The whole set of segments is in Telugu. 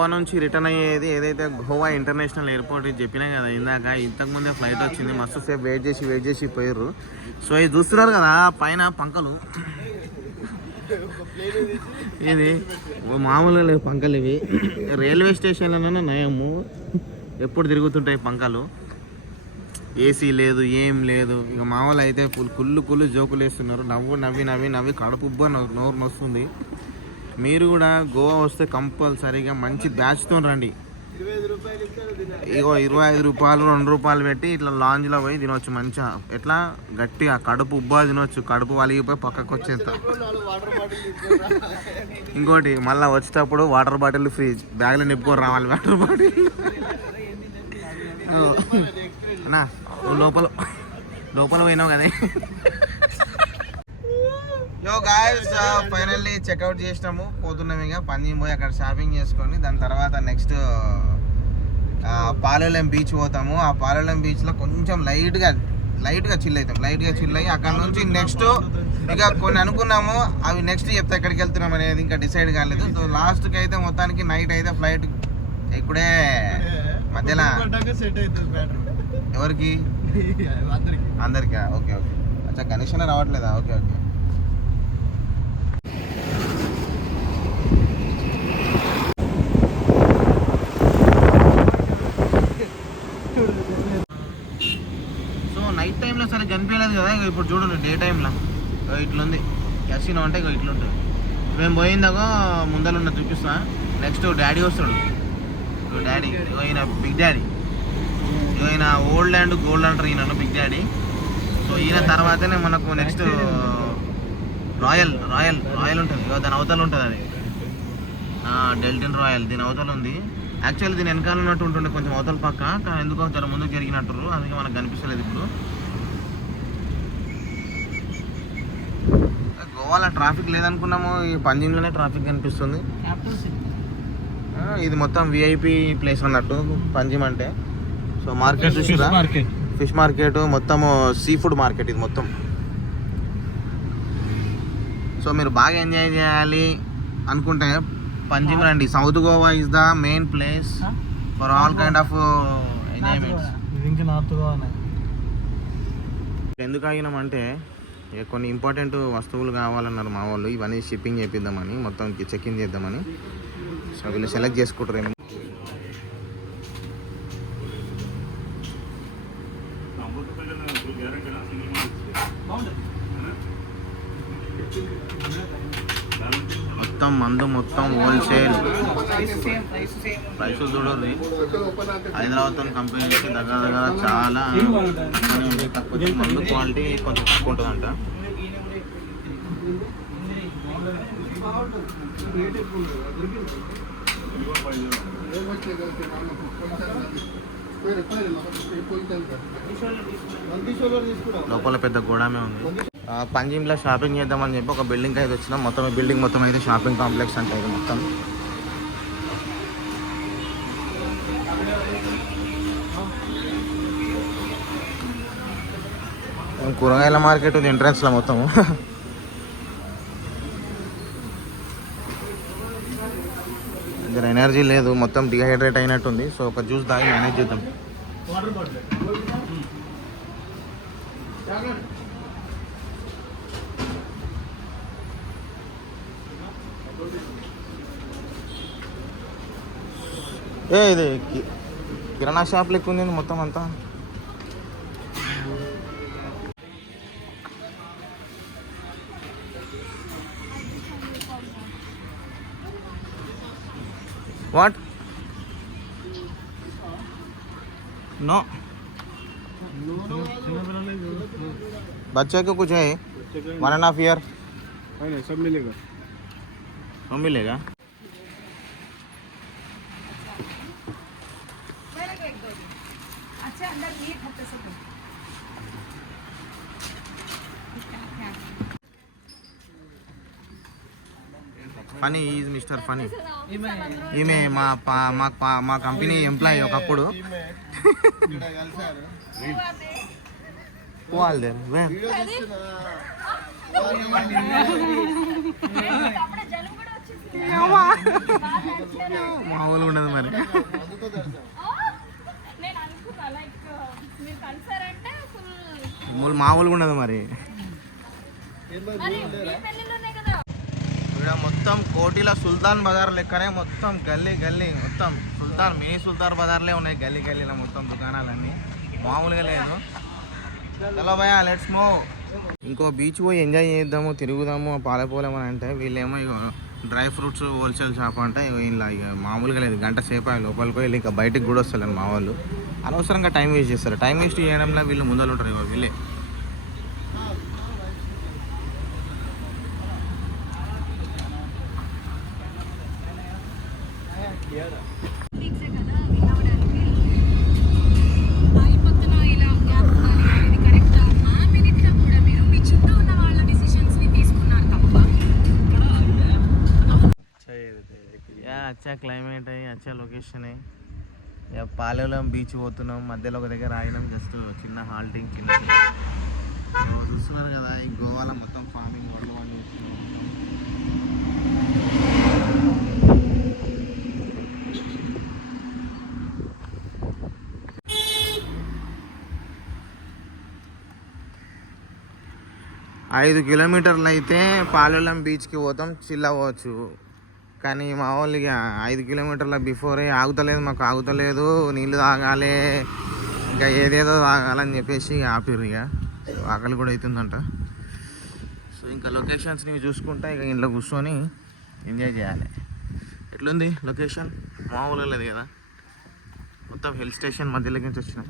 గోవా నుంచి రిటర్న్ అయ్యేది ఏదైతే గోవా ఇంటర్నేషనల్ ఎయిర్పోర్ట్ చెప్పినా కదా ఇందాక ఇంతకుముందే ఫ్లైట్ వచ్చింది మస్తు సేపు వెయిట్ చేసి వెయిట్ చేసి పోయారు సో ఇది చూస్తున్నారు కదా పైన పంకలు. ఇది మామూలుగా లేవు పంకలు ఇవి. రైల్వే స్టేషన్లోనే నయము. ఎప్పుడు తిరుగుతుంటాయి పంకలు. ఏసీ లేదు ఏం లేదు. ఇక మామూలు అయితే ఫుల్ కుళ్ళు కుళ్ళు జోకులు వేస్తున్నారు. నవ్వు నవ్వి నవ్వి నవ్వి కడుపు నోరు నొస్తుంది. మీరు కూడా గోవా వస్తే కంపల్సరీగా మంచి బ్యాచ్తో రండి. ఇగో ఇరవై ఐదు రూపాయలు రెండు రూపాయలు పెట్టి ఇట్లా లాంజ్లో పోయి తినొచ్చు మంచిగా. ఎట్లా? గట్టిగా కడుపు ఉబ్బా తినొచ్చు. కడుపు వలిగిపోయి పక్కకు వచ్చేంత. ఇంకోటి మళ్ళీ వచ్చేటప్పుడు వాటర్ బాటిల్ ఫ్రీ బ్యాగ్లో నింపుకొని రావాలి వాటర్ బాటిల్ అన్నా లోపల లోపల పోయినావు కదా. యో గాయస్ ఫైనల్లీ చెక్అవుట్ చేసినాము. పోతున్నాం ఇక పంజీ పోయి అక్కడ షాపింగ్ చేసుకొని దాని తర్వాత నెక్స్ట్ పాలెం బీచ్ పోతాము. ఆ పాలెం బీచ్లో కొంచెం లైట్గా లైట్గా చిల్ అవుతాం. లైట్గా చిల్ అయ్యి అక్కడ నుంచి నెక్స్ట్ ఇక కొన్ని అనుకున్నాము. అవి నెక్స్ట్ చెప్తే ఎక్కడికి వెళ్తున్నాం అనేది ఇంకా డిసైడ్ కాలేదు. సో లాస్ట్కి అయితే మొత్తానికి నైట్ అయితే ఫ్లైట్ ఇప్పుడే మధ్యలో. ఎవరికి? అందరికి. Okay okay. అచ్చా గణేష్ రావట్లేదా? ఓకే ఓకే సో నైట్ టైంలో లేదు కదా ఇక ఇప్పుడు చూడండి డే టైంలో. ఇట్లుంది. క్యాసినో అంటే ఇక ఇట్లుంటుంది. మేము పోయిందాకో ముందర ఉన్న చూపిస్తా. నెక్స్ట్ డాడీ వస్తాడు. డాడీ ఈయన బిగ్ డాడీ. ఈయన ఓల్డ్ అండ్ గోల్డ్ అంటారు ఈయన బిగ్ డాడీ. సో ఈయన తర్వాతనే మనకు నెక్స్ట్ రాయల్ రాయల్ రాయల్ ఉంటుంది. దాని అవతల ఉంటుంది అది. డెల్టన్ రాయల్ దీని అవతల ఉంది. యాక్చువల్లీ దీని వెనకాల ఉన్నట్టు ఉంటుండే కొంచెం అవతల పక్క కానీ ఎందుకో జర ముందుకు జరిగినట్టు అందుకే మనకు కనిపిస్తలేదు ఇప్పుడు. గోవాలో ట్రాఫిక్ లేదనుకున్నాము. ఈ పంజింగ్లోనే ట్రాఫిక్ కనిపిస్తుంది. ఇది మొత్తం విఐపి ప్లేస్ అన్నట్టు పంజిమ్ అంటే. సో మార్కెట్ చూసిరా? ఫిష్ మార్కెట్ మొత్తం సీ ఫుడ్ మార్కెట్ ఇది మొత్తం. సో మీరు బాగా ఎంజాయ్ చేయాలి అనుకుంటే పంజిమ్ రండి. South Goa is the main place for all kind of enjoyments ఎందుకు ఆగినామంటే ఇక కొన్ని ఇంపార్టెంట్ వస్తువులు కావాలన్నారు మా వాళ్ళు. ఇవన్నీ షిప్పింగ్ చేపిద్దామని మొత్తం చెక్ ఇన్ చేద్దామని. సో వీళ్ళు సెలెక్ట్ చేసుకుంటారు మందు మొత్తం హోల్సేల్ ప్రైస్ చూడండి హైదరాబాద్ కంపెనీ దగ్గర దగ్గర చాలా తక్కువ మందు క్వాలిటీ కొంచెం తక్కువ ఉంటుందంట. లోపల పెద్ద గోడామే ఉంది. పంజిమ్లో షాపింగ్ చేద్దామని చెప్పి ఒక బిల్డింగ్ అయితే వచ్చినాం మొత్తం ఈ బిల్డింగ్ మొత్తం అయితే షాపింగ్ కాంప్లెక్స్ అంటే ఇది మొత్తం. కూరగాయల మార్కెట్ ఉంది ఎంట్రన్స్లో మొత్తం జర ఎనర్జీ లేదు మొత్తం డిహైడ్రేట్ అయినట్టుంది. సో ఒక జ్యూస్ తాగి మేనేజ్ చేద్దాం. ఏ ఇది కి- కిరాణా షాప్ లెక్క ఉంది మొత్తం అంతా వాట్ नो बच्चे को कुछ है वन एंड हाफ ईयर सब मिलेगा वो मिलेगा Phani is mister Phani. ఈమె మా పా- మా పా- మా కంపెనీ ఎంప్లాయీ ఒకప్పుడు. మామూలుగా ఉండదు మరి. మామూలు మామూలుగా ఉండదు మరి. ఇక్కడ మొత్తం కోటిలో సుల్తాన్ బజార్ లెక్కనే మొత్తం గల్లీ గల్లీ మొత్తం సుల్తాన్ మినీ సుల్తాన్ బజార్లే ఉన్నాయి గల్లీ గల్లీలో మొత్తం దుకాణాలన్నీ. మామూలుగా లేదు. చలో భయ లెట్స్ మో ఇంకో బీచ్ పోయి ఎంజాయ్ చేద్దాము తిరుగుదాము పాలపోలేము అని అంటే వీళ్ళేమో ఇక డ్రై ఫ్రూట్స్ హోల్సేల్ షాప్ అంటే ఇలా ఇక మామూలుగా లేదు. గంట సేపు లోపలికి వెళ్ళి ఇంకా బయటకు కూడా వస్తారు మా వాళ్ళు. అనవసరంగా టైం వేస్ట్ చేస్తారు. టైం వేస్ట్ చేయడంలో వీళ్ళు ముందలు ఉంటారు ఇగో వీళ్ళే వీక్సే కదా వినవడానికి పై పక్కన ఇలా గ్యాప్ ఉండాలి అనేది కరెక్టా ఆ మినిట్లో కూడా మీరు మీ చుట్టూ ఉన్న వాళ్ళ డిసిషన్స్ని తీసుకున్నారు తప్ప యా అచ్చా క్లైమేట్ అయ్యి అచ్చా లొకేషన్ అయ్యి యా బీచ్ పోతున్నాం. మధ్యలో ఒక దగ్గర ఆగినాం. జస్ట్ చిన్న హాల్టింగ్ చిన్న చూస్తున్నారు కదా ఈ గోవాలో మొత్తం ఫార్మింగ్ వడ్లు అని ఐదు కిలోమీటర్లు అయితే పాలెలం బీచ్కి పోతాం. చిల్లవచ్చు కానీ మా ఇక ఐదు కిలోమీటర్ల బిఫోరే ఆగుతలేదు మాకు ఆగుతలేదు నీళ్ళు తాగాలి ఇంకా ఏదేదో తాగాలని చెప్పేసి ఆపిర్రు ఇక. ఆకలి కూడా అవుతుందంట సో ఇంకా లొకేషన్స్ నీవు చూసుకుంటా ఇక ఇంట్లో కూర్చొని ఎంజాయ్ చేయాలి. ఎట్లుంది లొకేషన్? మామూలుగా లేదు కదా? మొత్తం హిల్ స్టేషన్ మధ్యలోకి నుంచి వచ్చినాం.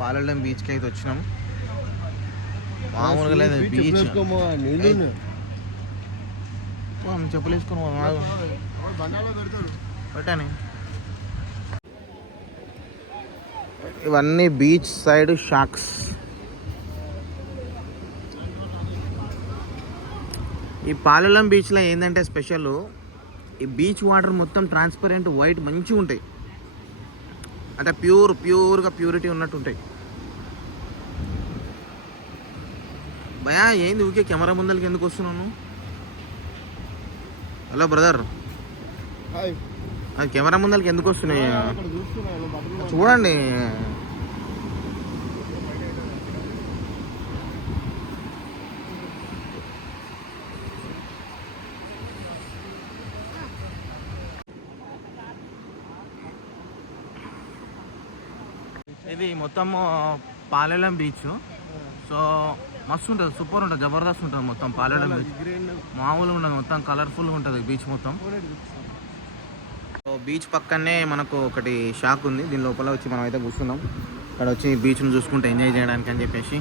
పాలెం బీచ్కి అయితే వచ్చినాం. మామూలుగా లేదు బీచ్ నీళ్ళు చెప్పులు వేసుకొని పోదాం, పెట్టాను. ఇవన్నీ బీచ్ సైడ్ షాక్స్. ఈ పాలెలం బీచ్లో ఏంటంటే స్పెషల్ ఈ బీచ్ వాటర్ మొత్తం ట్రాన్స్పరెంట్ వైట్ మంచిగా ఉంటాయి. అంటే ప్యూర్ ప్యూర్గా ప్యూరిటీ ఉన్నట్టు ఉంటాయి. భయా ఏంది ఊకే కెమెరా ముందలకి ఎందుకు వస్తున్నాను హలో బ్రదర్. అది కెమెరా ముందలకి ఎందుకు వస్తున్నాయి? చూడండి. ఇది మొత్తం పాలెలం బీచ్. సో మస్తు ఉంటుంది సూపర్ ఉంటుంది జబర్దస్త్ ఉంటుంది మొత్తం పాలెలం బీచ్ మామూలుగా ఉండదు మొత్తం కలర్ఫుల్గా ఉంటుంది బీచ్ మొత్తం. సో బీచ్ పక్కనే మనకు ఒకటి షాక్ ఉంది దీని లోపల వచ్చి మనం అయితే కూర్చున్నాం. ఇక్కడ వచ్చి బీచ్ను చూసుకుంటే ఎంజాయ్ చేయడానికి అని చెప్పేసి.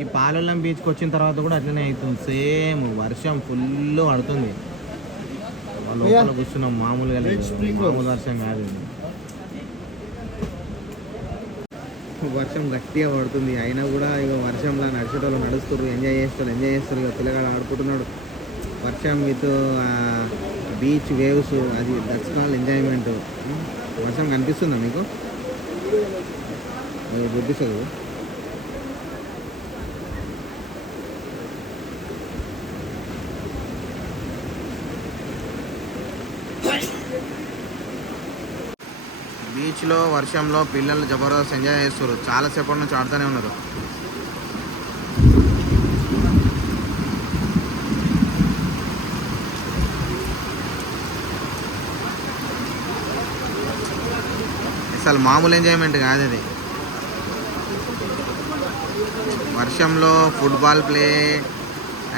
ఈ పాలెల్లం బీచ్కి వచ్చిన తర్వాత కూడా అట్లనే అవుతుంది. సేమ్ వర్షం ఫుల్ పడుతుంది. లోపల కూర్చున్నాం మామూలుగా లేదు. మామూలు వర్షం కాదు ఇది. వర్షం గట్టిగా పడుతుంది. అయినా కూడా ఇక వర్షంలో నడిచేటోళ్ళు నడుస్తారు ఎంజాయ్ చేస్తారు. ఎంజాయ్ చేస్తారు. ఇక పిల్లగాడు ఆడుకుంటున్నాడు. వర్షం విత్ బీచ్ వేవ్స్ అది దట్స్ కాల్ ఎంజాయ్మెంట్ వర్షం కనిపిస్తుందా మీకు? అది చదువు బీచ్లో వర్షంలో పిల్లలు జబర్దస్త్ ఎంజాయ్ చేస్తారు చాలాసేపటి నుంచి ఆడుతూనే ఉన్నారు. అసలు మామూలు ఎంజాయ్మెంట్ కాదు అది. వర్షంలో football play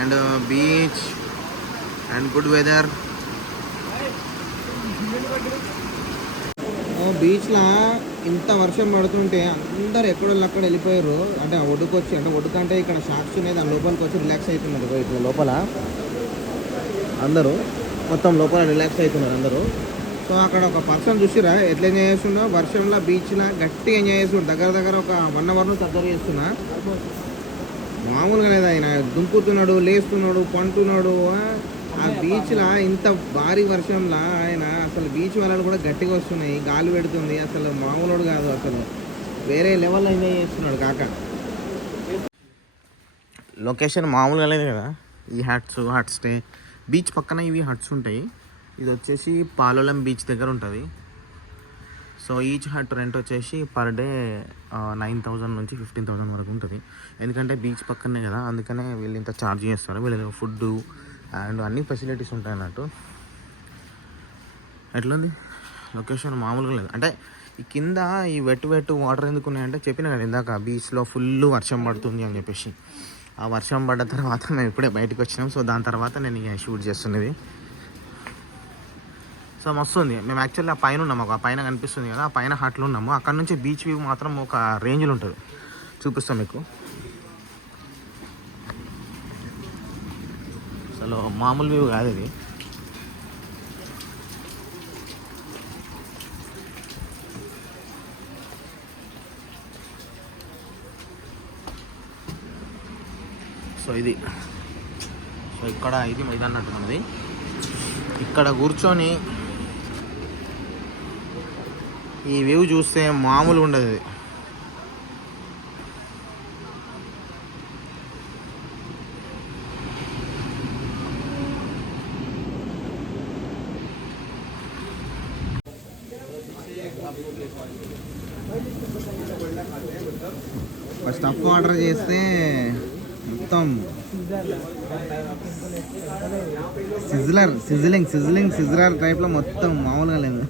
and beach and good weather. బీచ్లో ఇంత వర్షం పడుతుంటే అందరు ఎక్కడ అక్కడ వెళ్ళిపోయారు. అంటే ఆ ఒడ్డుకు వచ్చి అంటే ఒడ్డుకు అంటే ఇక్కడ షాక్స్ ఉన్నాయి దాని లోపలికి వచ్చి రిలాక్స్ అవుతున్నారు ఇట్లా లోపల అందరూ మొత్తం లోపల రిలాక్స్ అవుతున్నారు అందరూ. సో అక్కడ ఒక పర్సన్ చూసిరా ఎట్లా ఎంజాయ్ చేస్తుండో? వర్షంలో బీచ్లో గట్టిగా ఎంజాయ్ చేస్తుండే. దగ్గర దగ్గర ఒక వన్ అవర్ నుంచి అబ్జర్వ్ చేస్తున్నా. మామూలుగా లేదు ఆయన. దుంకుతున్నాడు లేస్తున్నాడు పంటున్నాడు ఆ, బీచ్లా బీచ్లో ఇంత భారీ వర్షంలో ఆయన అసలు బీచ్ వలలు కూడా గట్టిగా వస్తున్నాయి గాలి పెడుతుంది అసలు మామూలుడు కాదు అసలు. వేరే లెవెల్లో ఎంజాయ్ చేస్తున్నాడు కాక. లొకేషన్ మామూలుగా లేదు కదా? ఈ హట్స్ హట్ స్టే బీచ్ పక్కన ఇవి హట్స్ ఉంటాయి. ఇది వచ్చేసి పాలోలం బీచ్ దగ్గర ఉంటుంది. సో ఈచ్ హట్ రెంట్ వచ్చేసి పర్ డే నైన్ థౌజండ్ నుంచి ఫిఫ్టీన్ థౌజండ్ వరకు ఉంటుంది. ఎందుకంటే బీచ్ పక్కనే కదా అందుకనే వీళ్ళు ఇంత ఛార్జ్ చేస్తారు. వీళ్ళు ఫుడ్ అండ్ అన్ని ఫెసిలిటీస్ ఉంటాయి అన్నట్టు. ఎట్లుంది? లొకేషన్ మామూలుగా లేదు. అంటే ఈ కింద ఈ వెట్ వెట్ వాటర్ ఎందుకు ఉన్నాయంటే చెప్పిన కదా ఇందాక బీచ్లో ఫుల్ వర్షం పడుతుంది అని చెప్పేసి. ఆ వర్షం పడ్డ తర్వాత మేము ఇప్పుడే బయటకు వచ్చినాం. సో దాని తర్వాత నేను ఇక షూట్ చేస్తున్నది. సో మస్తు ఉంది మేము యాక్చువల్లీ ఆ పైన ఉన్నాము ఒక పైన కనిపిస్తుంది కదా. ఆ పైన హట్లో ఉన్నాము. అక్కడ నుంచి బీచ్ వ్యూ మాత్రం ఒక రేంజ్లో ఉంటుంది. చూపిస్తాం మీకు. అసలు మామూలు వ్యూ కాదు ఇది. సో ఇది. సో ఇక్కడ ఇది ఇది అన్నట్టు మనది ఇక్కడ కూర్చొని ఈ వ్యూ చూస్తే మామూలు ఉండదు చేస్తే మొత్తం సిజ్లర్ సిజ్లింగ్ సిజ్లింగ్ సిజ్లర్ టైప్లో మొత్తం మామూలుగా లేదు.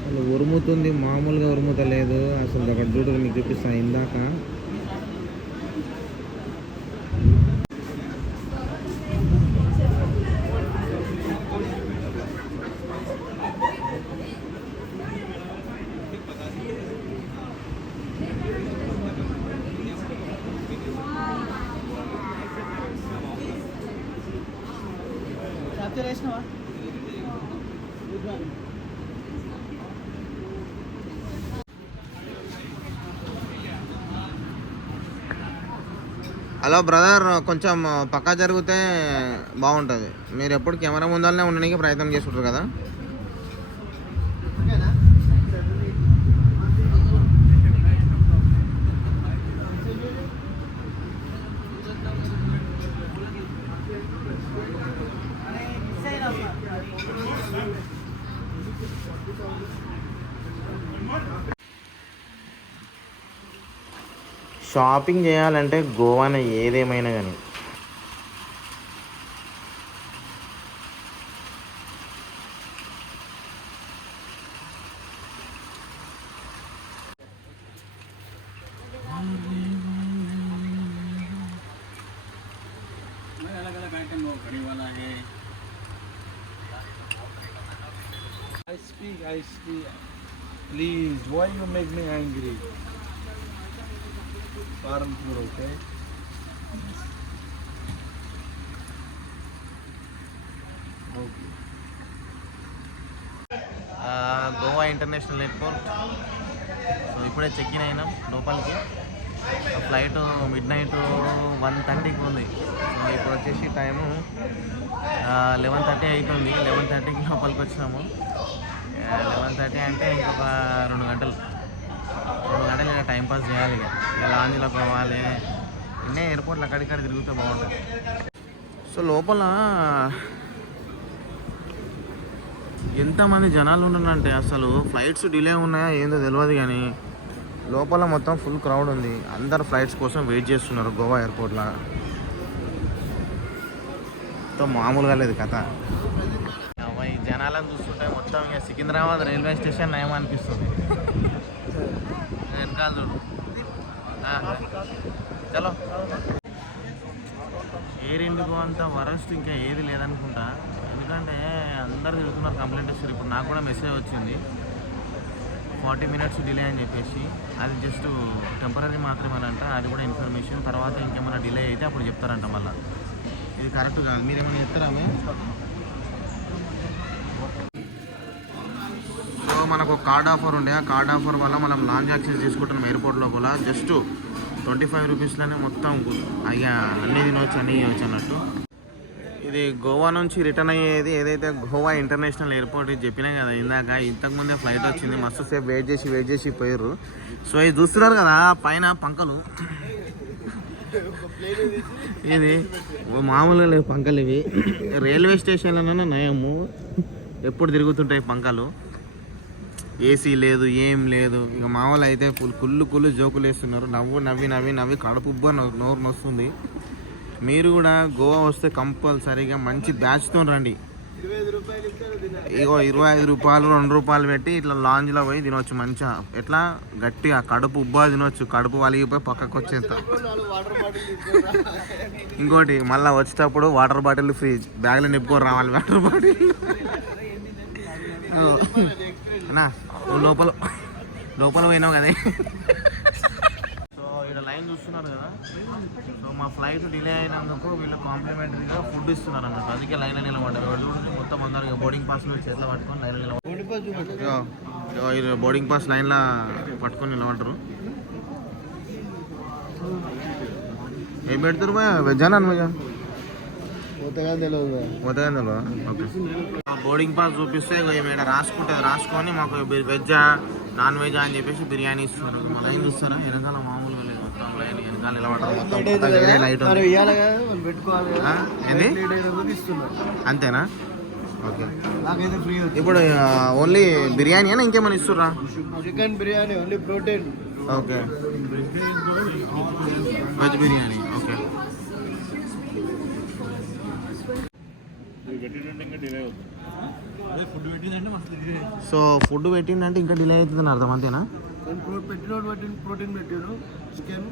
అసలు ఉరుముతుంది మామూలుగా ఉరుముతలేదు. అసలు అక్కడ చూడరు మీకు చూపిస్తాను ఇందాక. హలో బ్రదర్ కొంచెం పక్కా జరిగితే బాగుంటుంది. మీరు ఎప్పుడు కెమెరా ముందరనే ఉండడానికి ప్రయత్నం చేస్తుంటారు కదా? షాపింగ్ చేయాలంటే గోవాన ఏదేమైనా కానీ I speak, I speak. Please, why you make me angry? Paranpur, okay? Okay. Goa international airport. So ఇప్పుడే చెక్ ఇన్ అయినాం లోపలికి. ఫ్లైట్ మిడ్ నైట్ వన్ థర్టీకి ఉంది. సో ఇప్పుడు వచ్చేసి టైము లెవెన్ థర్టీ అవుతుంది లెవెన్ థర్టీకి లోపలికి వచ్చినాము. లెవెన్ థర్టీ అంటే ఇంకొక రెండు గంటలు. రెండు ఇలా టైంపాస్ టైం పాస్ చేయాలి ఇక. ఇక లాంజ్లో పోవాలి. ఇన్నే ఎయిర్పోర్ట్లో అక్కడిక్కడ తిరిగితే బాగుంటుంది. సో లోపల ఎంతమంది జనాలు ఉన్నారంటే అసలు ఫ్లైట్స్ డిలే ఉన్నాయా ఏందో తెలియదు కానీ లోపల మొత్తం ఫుల్ క్రౌడ్ ఉంది. అందరు ఫ్లైట్స్ కోసం వెయిట్ చేస్తున్నారు గోవా ఎయిర్పోర్ట్లో మొత్తం మామూలుగా లేదు కథ. ఈ జనాలను చూస్తుంటే మొత్తం ఇక సికింద్రాబాద్ రైల్వే స్టేషన్ నయం అనిపిస్తుంది. వెనకాల చూడు. చలో. ఎయిర్ ఇండిగో అంత వరస్ట్ ఇంకా ఏది లేదనుకుంటా. ఎందుకంటే అందరు తిరుగుతున్నారు కంప్లైంట్ వస్తారు ఇప్పుడు నాకు కూడా మెసేజ్ వచ్చింది. ఫార్టీ మినిట్స్ డిలే అని చెప్పేసి. అది జస్ట్ టెంపరీ మాత్రమేనంట. అది కూడా ఇన్ఫర్మేషన్. తర్వాత ఇంకేమైనా డిలే అయితే అప్పుడు చెప్తారంట మళ్ళీ. ఇది కరెక్ట్ కాదు. మీరేమైనా చెప్తారా మనకు కార్డ్ ఆఫర్ ఉండే. ఆ కార్డ్ ఆఫర్ వల్ల మనం లాంచ్ యాక్సెస్ తీసుకుంటున్నాం ఎయిర్పోర్ట్ లోపల జస్ట్ ట్వంటీ ఫైవ్ రూపీస్లోనే మొత్తం అయ్యా అన్ని తినవచ్చు అన్ని చేయవచ్చు అన్నట్టు. ఇది గోవా నుంచి రిటర్న్ అయ్యేది ఏదైతే గోవా ఇంటర్నేషనల్ ఎయిర్పోర్ట్ ఇది చెప్పినా కదా ఇందాక ఇంతకుముందే ఫ్లైట్ వచ్చింది. మస్తు సేపు వెయిట్ చేసి వెయిట్ చేసి పోయారు సో ఇది చూస్తున్నారు కదా పైన పంకలు. ఇది మామూలుగా లేవు పంకలు ఇవి. రైల్వే స్టేషన్లోనే నయము. ఎప్పుడు తిరుగుతుంటాయి పంకలు. ఏసీ లేదు ఏం లేదు. ఇక మామూలు అయితే ఫుల్ కుళ్ళు కుళ్ళు జోకులు వేస్తున్నారు. నవ్వు నవ్వి నవ్వి నవ్వి కడుపు ఉబ్బ నో- నోరు నొస్తుంది. మీరు కూడా గోవా వస్తే కంపల్సరీగా మంచి బ్యాచ్తో రండి. ఇగో ఇరవై ఐదు రూపాయలు రెండు రూపాయలు పెట్టి ఇట్లా లాంజ్లో పోయి తినవచ్చు మంచిగా. ఎట్లా? గట్టిగా కడుపు ఉబ్బా తినవచ్చు కడుపు వలిగిపోయి పక్కకు వచ్చేంత. ఇంకోటి మళ్ళీ వచ్చేటప్పుడు వాటర్ బాటిల్ ఫ్రీ బ్యాగ్లో నింపుకొని రావాలి వాటర్ బాటిల్ నువ్వు లోపల లోపల పోయినావు కదా. సో ఇక్కడ లైన్ చూస్తున్నారు కదా? సో మా ఫ్లైట్ డిలే అయినందుకు వీళ్ళు కాంప్లిమెంటరీగా ఫుడ్ ఇస్తున్నారు అన్నట్టు అందుకే లైన్ నిలబడ్డారు. వాళ్ళు మొత్తం అందరూ బోర్డింగ్ పాస్ చేతిలో పట్టుకొని లైన్ నిలబడ్డారు. ఇది బోర్డింగ్ పాస్ లైన్లో పట్టుకొని నిలబడ్డారు. ఏం పెడతారు బా వెజ్జా నాన్ వెజ్జా తెలియదా? ఓకే. బోర్డింగ్ పాస్ చూపిస్తే ఈడ రాసుకుంటుంది. రాసుకొని మాకు వెజ్జా నాన్ వెజ్ అని చెప్పేసి బిర్యానీ ఇస్తున్నారు. మా లైన్ చూస్తారా? వెనకాల మామూలుగా లేదు మొత్తం. లైన్ వెనకాల నిలబడతారు మొత్తం. వేరే లైట్? ఏంది? అంతేనా? ఓకే. ఇప్పుడు ఓన్లీ బిర్యానీ అయినా ఇంకేమైనా ఇస్తుర్రా? Chicken biryani only protein okay. Veg biryani. Okay. So food పెట్టిందంటే ఇంకా డిలే అవుతుందని అర్థం అంతేనా? ప్రోటీన్ పెట్టాను చికెన్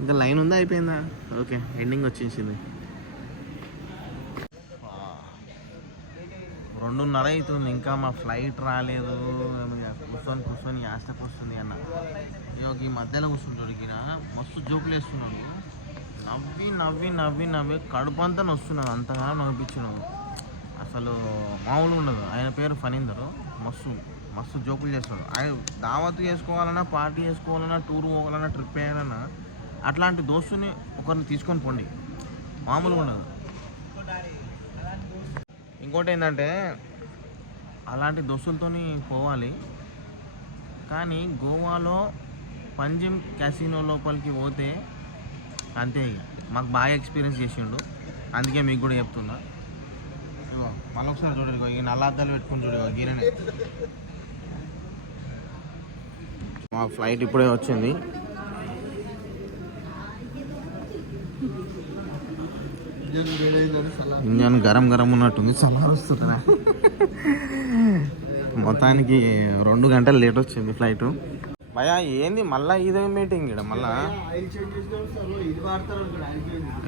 ఇంకా లైన్ ఉందా? అయిపోయిందా? ఓకే ఎండింగ్ వచ్చేసింది. రెండున్నర అవుతుంది ఇంకా మా ఫ్లైట్ రాలేదు. కూర్చొని కూర్చొని యాస్టకు వస్తుంది అన్న. ఈ మధ్యలో కూర్చుంటాడు ఈయన. మస్తు జోకులు వేస్తున్నాడు. నవ్వి నవ్వి నవ్వి నవ్వి కడుపు అంతా నొస్తున్నాడు అంతగా నవ్వించడం అసలు మామూలుగా ఉండదు. ఆయన పేరు ఫనీందరు మస్తు మస్తు జోకులు చేస్తాడు. ఆయన దావత్ చేసుకోవాలన్నా పార్టీ చేసుకోవాలన్నా టూర్ పోవాలన్నా ట్రిప్ వేయాలన్నా అట్లాంటి దోస్తుని ఒకరిని తీసుకొని పోండి. మామూలుగా ఉండదు. ఇంకోటి ఏంటంటే అలాంటి దోస్తులతోని పోవాలి. కానీ గోవాలో పంజిమ్ క్యాసినో లోపలికి పోతే అంతే ఇక. మాకు బాగా ఎక్స్పీరియన్స్ చేసిండు. అందుకే మీకు కూడా చెప్తున్నా. ఇగో మళ్ళీ ఒకసారి చూడండి ఈ నల్ల అద్దాలు పెట్టుకుని చూడు గీరనే. మా ఫ్లైట్ ఇప్పుడే వచ్చింది. ఇంజన్ ఇంజన్ గరం గరం ఉన్నట్టుంది. సలార్ వస్తుందా మొత్తానికి రెండు గంటలు లేట్ వచ్చింది ఫ్లైట్. భయా ఏంది మళ్ళా ఇదే మీటింగ్ ఇక్కడ మళ్ళా?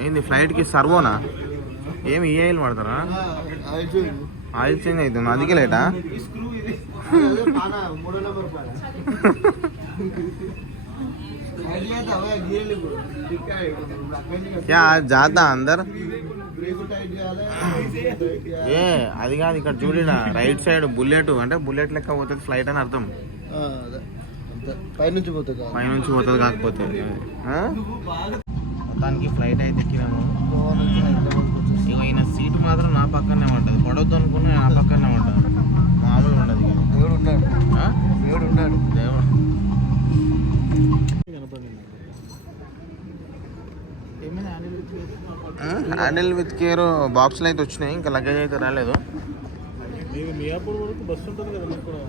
ఏంది ఫ్లైట్కి సర్వోనా? ఏమి ఈ ఆయిల్ వాడతారా? ఆయిల్ చేంజ్ అవుతుంది అందుకే లేటా? క్యా జాతా అందరు. ఏ అది కాదు ఇక్కడ చూడినా రైట్ సైడ్ బుల్లెట్ అంటే బుల్లెట్ లెక్క పోతుంది ఫ్లైట్ అని అర్థం. పైనుంచి పోతుంది పైనుంచి పోతుంది కాకపోతే? మొత్తానికి ఫ్లైట్ అయితే ఎక్కినాము. ఇక ఈయన సీటు మాత్రం నా పక్కనే ఉంటుంది. పడవద్దు అనుకున్నా నా పక్కనే ఉంటుంది. మామూలుగా ఉండదు. దేవుడు ఉన్నాడు? దేవుడు ఉన్నాడు దేవుడు. హ్యాండిల్ విత్ కేర్ బాక్స్లు అయితే వచ్చినాయి. ఇంకా లగేజ్ అయితే రాలేదు. మియాపూర్ వరకు బస్సు ఉంటుంది కదా మీకు కూడా.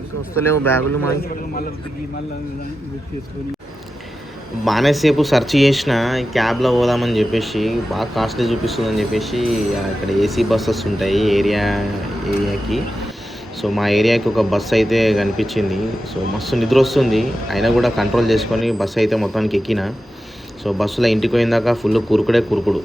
ఇంకా వస్తలేవు బ్యాగులు మావి. మళ్ళీ దిగి మళ్ళీ బుక్ చేసుకొని బాగానే సేపు సెర్చ్ చేసిన క్యాబ్లో పోదామని చెప్పేసి బాగా కాస్ట్లీ చూపిస్తుందని చెప్పేసి ఆ, ఇక్కడ ఏసీ బస్సెస్ ఉంటాయి ఏరియా ఏరియాకి. సో మా ఏరియాకి ఒక బస్సు అయితే కనిపించింది. సో మస్తు నిద్ర వస్తుంది. అయినా కూడా కంట్రోల్ చేసుకొని బస్సు అయితే మొత్తానికి ఎక్కిన. సో బస్సులో ఇంటికి పోయిన దాకా ఫుల్ కురుకుడే కురుకుడు.